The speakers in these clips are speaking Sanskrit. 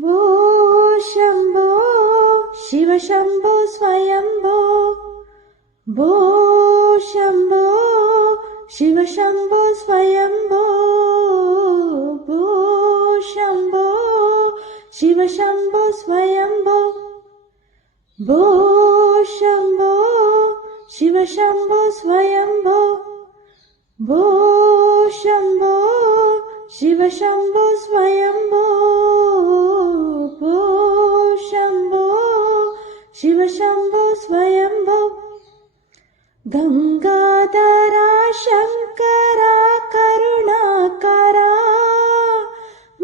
भो शम्भो शिव शम्भो स्वयम्भो भो शम्भो शिव शम्भो स्वयम्भो भो शम्भो शिव शम्भो स्वयम्भो भो शम्भो शिव शम्भो स्वयम्भो भो शम्भो शिव शम्भो स्वयम्भो भो शम्भो शिव शम्भो स्वयम्भो गंगाधरा शंकरा करुणाकरा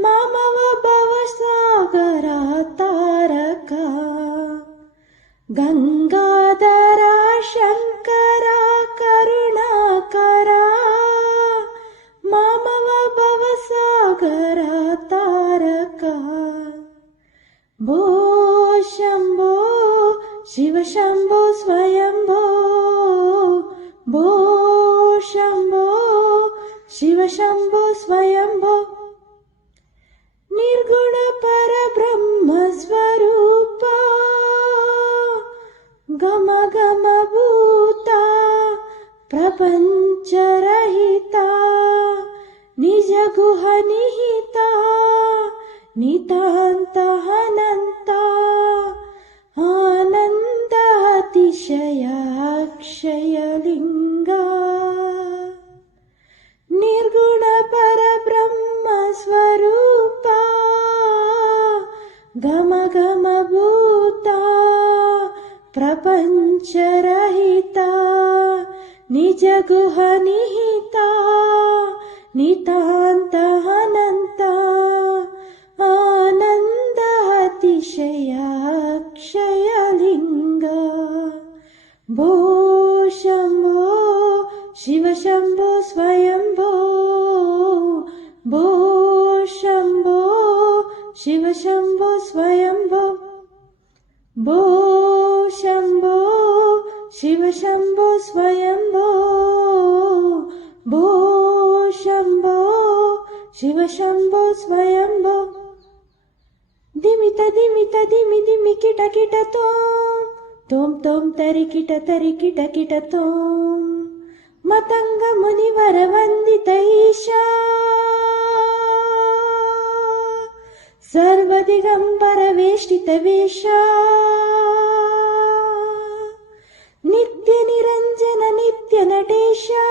मामव भवसागरा तारका गंगाधरा शंकरा करुणाकरा मामव भवसागरा तारका भो शम्भो शिव शम्भो स्वयम्भो भो शम्भो शिव शम्भो स्वयम्भो निर्गुण परब्रह्म स्वरूपा गम गम भूता प्रपंच रहिता निज गुह निहिता नितांत अनंता आनंद अतिशय अक्षय लिंगा निर्गुण परब्रह्म स्वरूपा गम गम भूता प्रपंच रहिता निज गुह निहिता नितांत अनंता आनंद अतिशय अक्षय लिंगा भो शम्भो शिव शम्भो स्वयम्भो भो शम्भो शिव शम्भो स्वयम्भो भो शम्भो शिव शम्भो स्वयम्भो भो शम्भो शिव शम्भो स्वयम्भो दिमित दिमित दिमि दिमि किट किट तोम तोम तरि किट तोम मतंग मुनिवर वंदित ईशा सर्व दिगंबर वेष्टित वेशा नित्य निरंजन नित्य नटेशा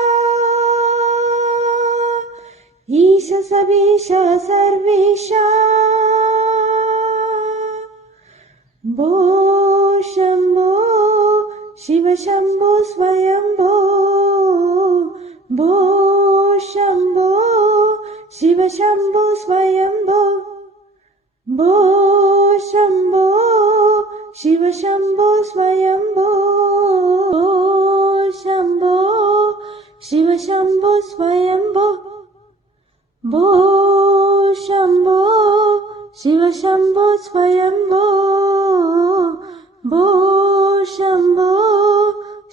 ईश सबेश सर्वेशा भो शम्भो शिव शम्भो स्वयम्भो भो शम्भो शिव शम्भो स्वयम्भो भो शम्भो शिव शम्भो स्वयम्भो भो शम्भो शिव शम्भो स्वयम्भो भो शम्भो शिव शम्भो स्वयम्भो भो शम्भो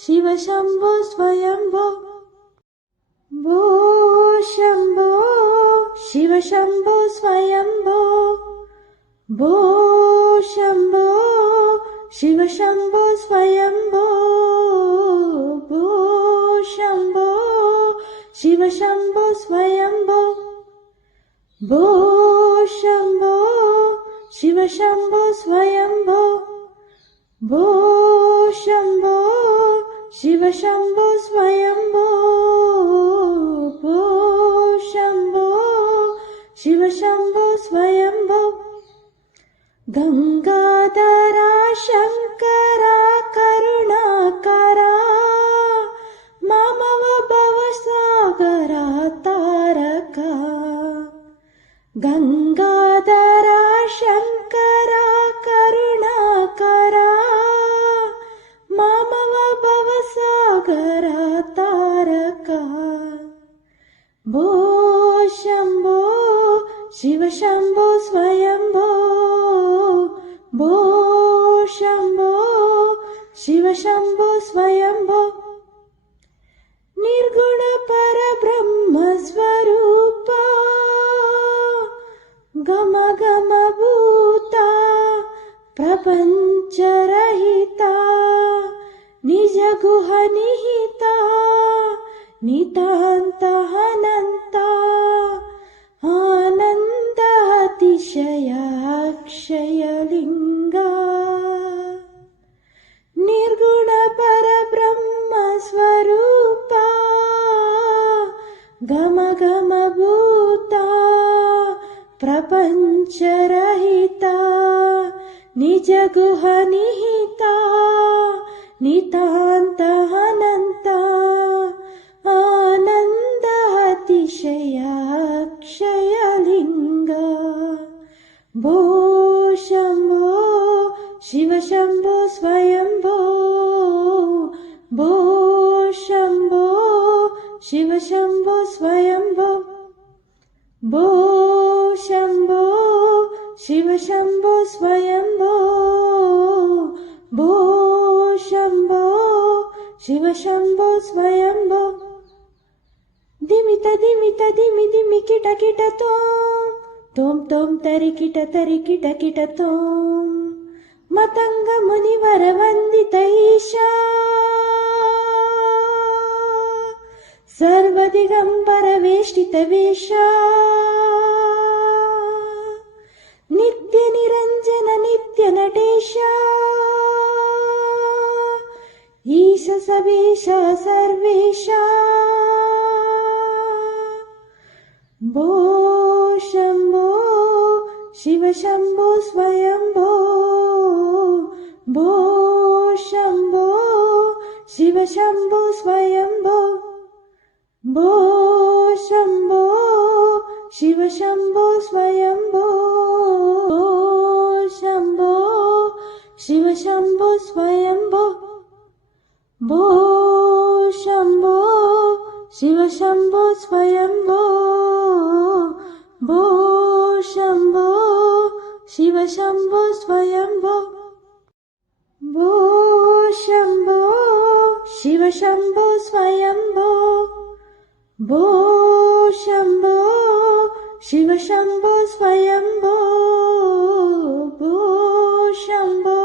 शिव शम्भो स्वयम्भो भो शम्भो शिव शम्भो स्वयम्भो भो शम्भो शिव शम्भो स्वयम्भो भो शम्भो शिव शम्भो स्वयम्भो भो शम्भो शिव शम्भो स्वयम्भो भो शम्भो शिव शम्भो स्वयम्भो भो शम्भो शिव शम्भो स्वयम्भो गंगाधरा शंकरा करुणाकरा मामव भवसागरा तारका गंगाधरा शंकरा करुणाकरा मामव भवसागरा तारका भो शम्भो शिव शम्भो स्वयम्भो भो शम्भो शिव शम्भो स्वयम्भो निर्गुण परब्रह्म स्वरूपा प्रपञ्चरहिता निजगुहनिहिता नितान्तहनन्ता आनन्द अतिशयाक्षयलिङ्गा निर्गुण परब्रह्म स्वरूपा गम गम भूता प्रपञ्चरहिता निजगुहनिहिता नितान्तहनन्ता आनन्द अतिशयाक्षयलिङ्गा भो शम्भो शिव शम्भो स्वयम्भो भो शम्भो शिव शम्भो स्वयम्भो भो शम्भो शिव शम्भो स्वयम्भो भो शम्भो शिव शम्भो स्वयम्भो दिमित दिमित दिमि दिमि किट किट तोम तोम तरि किट तोम मतंग मुनिवर वंदित ईशा सर्वदिगंबर वेष्टित वेशा नित्य निरंजन नित्य नटेशा ईश सबेश सर्वेशा भो शम्भो शिव शम्भो स्वयम्भो भो शम्भो शिव शम्भो स्वयम्भो भो शम्भो शिव शम्भो स्वयम्भो भो शम्भो शिव शम्भो स्वयम्भो भो शम्भो शिव शम्भो स्वयम्भो भो शम्भो शिव शम्भो स्वयम्भो भो शम्भो शिव शम्भो स्वयम्भो भो शम्भो शिव शम्भो स्वयम्भो भो शम्भो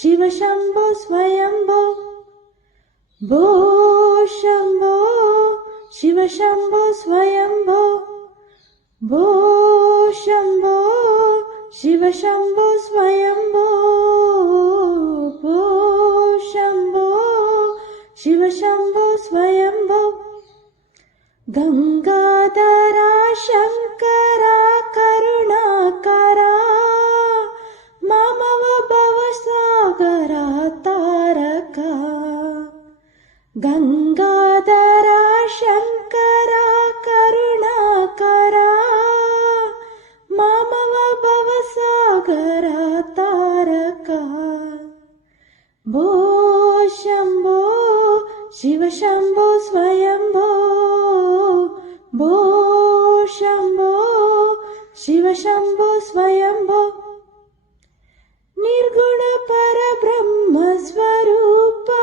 शिव शम्भो स्वयम्भो भो शम्भो शिव शम्भो स्वयम्भो भो शम्भो शिव शम्भो स्वयम्भो भो शम्भो शिव शम्भो स्वयम्भो गंगाधरा शंकरा करुणाकरा मामव भवसागरा तारका गंगाधरा शंकरा करुणाकरा मामव भवसागरा तारका भो शम्भो शिव शम्भो स्वयम्भो भो शम्भो शिव शम्भो स्वयम्भो निर्गुण परब्रह्म स्वरूपा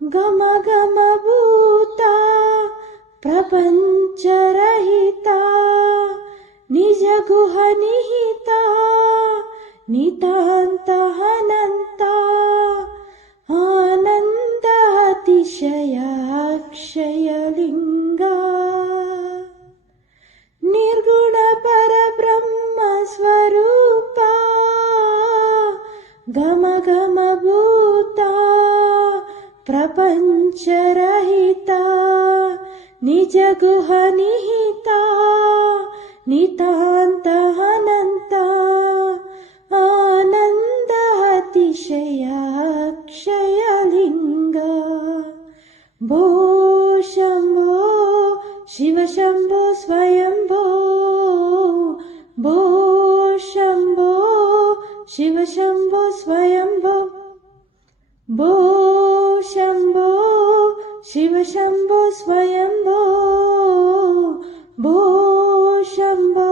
गम गम भूता प्रपञ्चरहिता निजगुहनिहिता नितान्तहनन्ता आनन्द अतिशयाक्षयलिङ्गा निर्गुण परब्रह्म स्वरूपा गम गम भूता प्रपञ्चरहिता निजगुहनिहिता नितान्तहनन्ता आनन्द अतिशयाक्षयलिङ्गा भो शम्भो शिव शम्भो स्वयम्भो भो शम्भो शिव शम्भो स्वयम्भो भो शम्भो शिव शम्भो स्वयम्भो भो शम्भो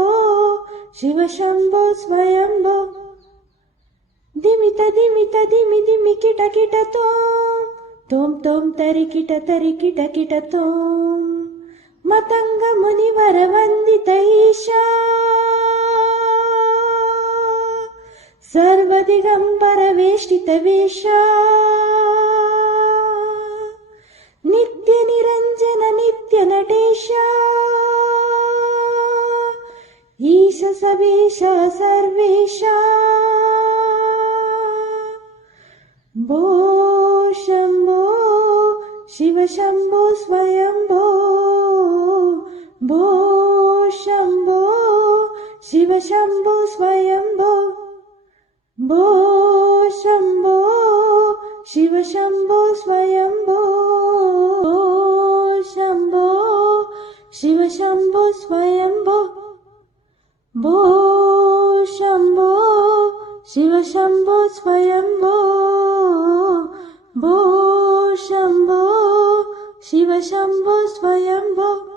शिव शम्भो स्वयम्भो दिमित दिमित दिमि दिमि किट किट तोम तोम तरि किट तोम मतंग मुनिवर वंदित ईशा दिगम्बरवेष्टितवेष नित्यनिरञ्जन नित्यनटेश ईश सवेश सर्वेश भो शम्भो शिव शम्भो स्वयम्भो भो शम्भो शिव शम्भो स्वयम्भो भो शम्भो शिव शम्भो स्वयम्भो भो शम्भो शिव शम्भो स्वयम्भो भो शम्भो शिव शम्भो स्वयम्भो भो शम्भो शिव शम्भो स्वयम्भो।